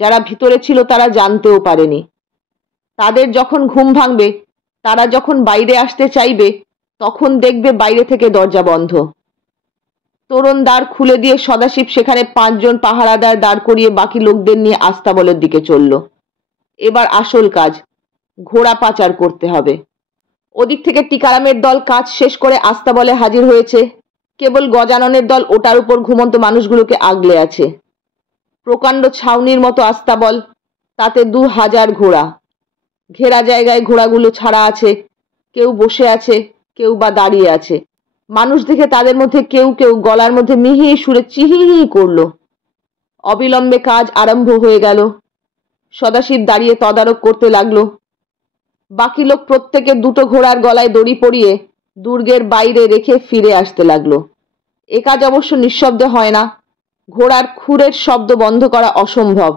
যারা ভিতরে ছিল তারা জানতেও পারেনি। তাদের যখন ঘুম ভাঙবে, তারা যখন বাইরে আসতে চাইবে, তখন দেখবে বাইরে থেকে দরজা বন্ধ। তোরণ দ্বার খুলে দিয়ে সদাশিব সেখানে 5 জন পাহারাদার দাঁড় করিয়ে বাকি লোকদের নিয়ে আস্তাবলের দিকে চলল। এবার আসল কাজ, ঘোড়া পাচার করতে হবে। ওদিক থেকে টিকারামের দল কাজ শেষ করে আস্তাবলে হাজির হয়েছে। কেবল গজাননের দল ওটার উপর ঘুমন্ত মানুষগুলোকে আগলে আছে। প্রকাণ্ড ছাউনির মতো আস্তাবল, তাতে 2000 ঘোড়া। ঘেরা জায়গায় ঘোড়াগুলো ছাড়া আছে, কেউ বসে আছে, কেউ বা দাঁড়িয়ে আছে। মানুষ দেখে তাদের মধ্যে কেউ কেউ গলার মধ্যে মিহি সুরে চিহি করল। অবিলম্বে কাজ আরম্ভ হয়ে গেল। সদাশিব দাঁড়িয়ে তদারক করতে লাগলো। বাকি লোক প্রত্যেকে 2টো ঘোড়ার গলায় দড়ি পরিয়ে দুর্গের বাইরে রেখে ফিরে আসতে লাগলো। এ কাজ অবশ্য নিঃশব্দে হয় না, ঘোড়ার খুরের শব্দ বন্ধ করা অসম্ভব।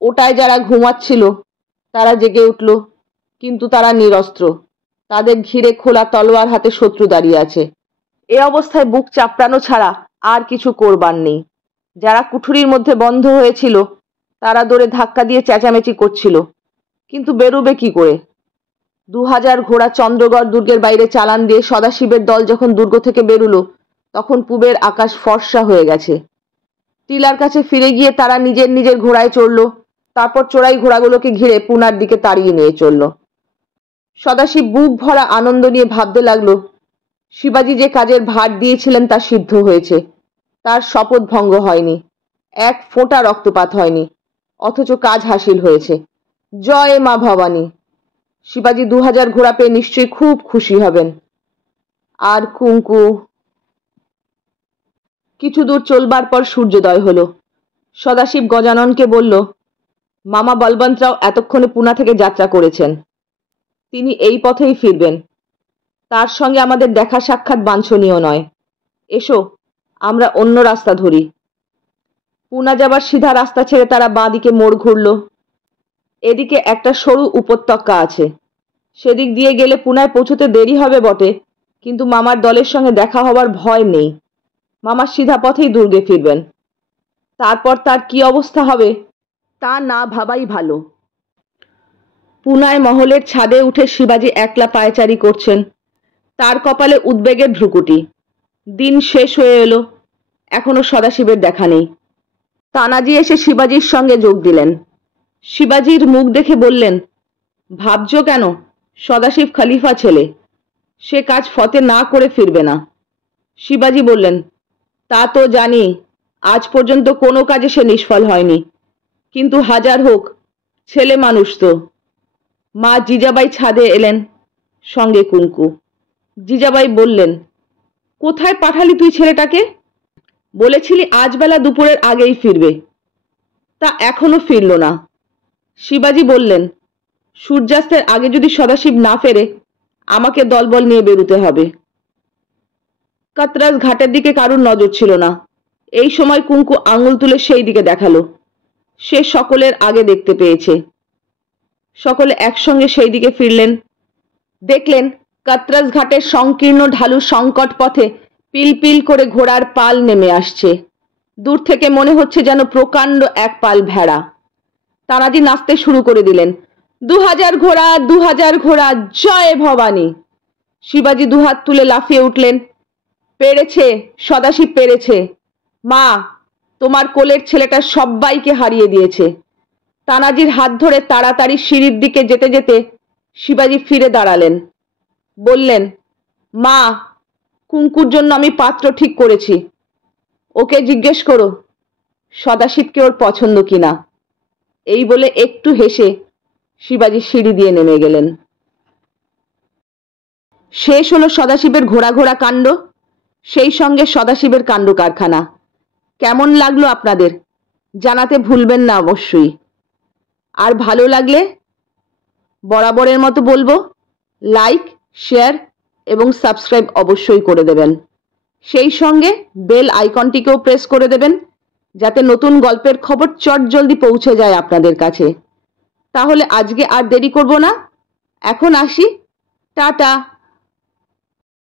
ওটায় যারা ঘুমাচ্ছিল তারা জেগে উঠল, কিন্তু তারা নিরস্ত্র। তাদের ঘিরে খোলা তলোয়ার হাতে শত্রু দাঁড়িয়ে আছে। এ অবস্থায় বুক চাপড়ানো ছাড়া আর কিছু করবার নেই। যারা কুঠুরির মধ্যে বন্ধ হয়েছিল তারা দৌড়ে ধাক্কা দিয়ে চেঁচামেচি করছিল, কিন্তু বেরোবে কি করে? 2000 ঘোড়া চন্দ্রগড় দুর্গের বাইরে চালান দিয়ে সদাশিবের দল যখন দুর্গ থেকে বেরুলো, তখন পূবের আকাশ ফর্সা হয়ে গেছে। টিলার কাছে ফিরে গিয়ে তারা নিজের নিজের ঘোড়ায় চড়ল। তারপর চোরাই ঘোড়াগুলোকে ঘিরে পুনার দিকে তাড়িয়ে নিয়ে চলল। সদাশিব বুক ভরা আনন্দ নিয়ে ভাবতে লাগলো, শিবাজি যে কাজের ভার দিয়েছিলেন তা সিদ্ধ হয়েছে। তার শপথ ভঙ্গ হয়নি, এক ফোঁটা রক্তপাত হয়নি, অথচ কাজ হাসিল হয়েছে। জয় মা ভবানী! শিবাজি 2000 ঘোড়া পেয়ে নিশ্চয়ই খুব খুশি হবেন। আর কুঙ্কু? কিছু দূর চলবার পর সূর্যোদয় হলো। সদাশিব গজাননকে বলল, মামা বলবন্তরাও এতক্ষণে পুনা থেকে যাত্রা করেছেন। তিনি এই পথেই ফিরবেন। তার সঙ্গে আমাদের দেখা সাক্ষাৎ বাঞ্ছনীয় নয়। এসো, আমরা অন্য রাস্তা ধরি। পুনা যাবার সিধা রাস্তা ছেড়ে তারা বাঁ দিকে মোড় ঘুরল। এদিকে একটা সরু উপত্যকা আছে। সেদিক দিয়ে গেলে পুনায় পৌঁছতে দেরি হবে বটে, কিন্তু মামার দলের সঙ্গে দেখা হবার ভয় নেই। মামা সিধা পথেই দুর্গে ফিরবেন। তারপর তার কি অবস্থা হবে তা না ভাবাই ভালো। পুনায় মহলের ছাদে উঠে শিবাজি একলা পায়চারি করছেন। তার কপালে উদ্বেগের ভ্রুকুটি। দিন শেষ হয়ে এলো, এখনো সদাশিবের দেখা নেই। তানাজি এসে শিবাজির সঙ্গে যোগ দিলেন। শিবাজির মুখ দেখে বললেন, ভাবছ কেন? সদাশিব খলিফা ছেলে, সে কাজ ফতে না করে ফিরবে না। শিবাজি বললেন, তা তো জানি, আজ পর্যন্ত কোনো কাজে সে নিষ্ফল হয়নি, কিন্তু হাজার হোক, ছেলে মানুষ তো। মা জিজাবাই ছাদে এলেন, সঙ্গে কুঙ্কু। জিজাবাই বললেন, কোথায় পাঠালি তুই ছেলেটাকে? বলেছিলি আজ বেলা দুপুরের আগেই ফিরবে, তা এখনো ফিরল না। শিবাজি বললেন, সূর্যাস্তের আগে যদি সদাশিব না ফেরে, আমাকে দলবল নিয়ে বেরুতে হবে। কাতরাজ ঘাটের দিকে কারুর নজর ছিল না। এই সময় কুঙ্কু আঙুল তুলে সেই দিকে দেখালো। সে সকলের আগে দেখতে পেয়েছে। সকলে একসঙ্গে সেই দিকে ফিরলেন। দেখলেন কাতরাজ ঘাটের সংকীর্ণ ঢালু সংকট পথে পিলপিল করে ঘোড়ার পাল নেমে আসছে। দূর থেকে মনে হচ্ছে যেন প্রকাণ্ড এক পাল ভেড়া। তানাজি নাচতে শুরু করে দিলেন, 2000 ঘোড়া, 2000 ঘোড়া, জয় ভবানী! শিবাজি দুহাত তুলে লাফিয়ে উঠলেন, পেরেছে, সদাশিব পেরেছে। মা, তোমার কোলের ছেলেটা সব্বাইকে হারিয়ে দিয়েছে। তানাজির হাত ধরে তাড়াতাড়ি সিঁড়ির দিকে যেতে যেতে শিবাজি ফিরে দাঁড়ালেন। বললেন, মা, কুঙ্কুর জন্য আমি পাত্র ঠিক করেছি। ওকে জিজ্ঞেস করো সদাশিবকে ওর পছন্দ কিনা। এই বলে একটু হেসে শিবাজি সিঁড়ি দিয়ে নেমে গেলেন। শেষ হলো সদাশিবের ঘোড়া ঘোড়া কাণ্ড, সেই সঙ্গে সদাশিবের কাণ্ড কারখানা। কেমন লাগলো আপনাদের জানাতে ভুলবেন না অবশ্যই। আর ভালো লাগলে বরাবরের মতো বলবো, লাইক, শেয়ার এবং সাবস্ক্রাইব অবশ্যই করে দেবেন। সেই সঙ্গে বেল আইকনটিকেও প্রেস করে দেবেন, যাতে নতুন গল্পের খবর চটজলদি পৌঁছে যায় আপনাদের কাছে। তাহলে আজকে আর দেরি করব না, এখন আসি। টাটা।